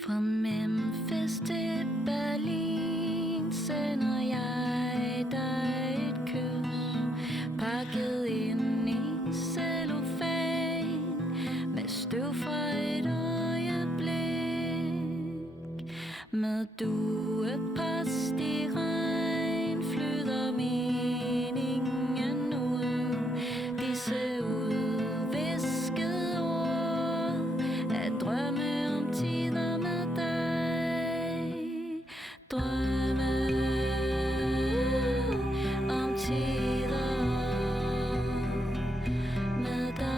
Fra Memphis til Berlin sender jeg dig et kys, pakket ind i cellofan, med støv fra et øjeblik. Med duepost i regn flyder meningen ud. Disse udviskede ord at drømme om tider med dig. Drømme om tider med dig,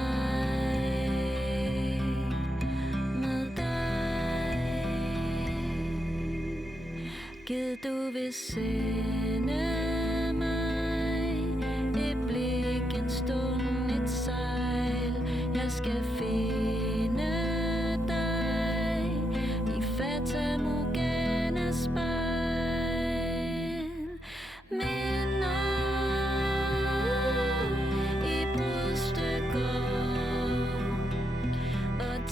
med dig. Gid du vil sende mig et blik, en stund, et sejl. Jeg skal finde dig i Fata Morganas spejl. Minder i brudstykker og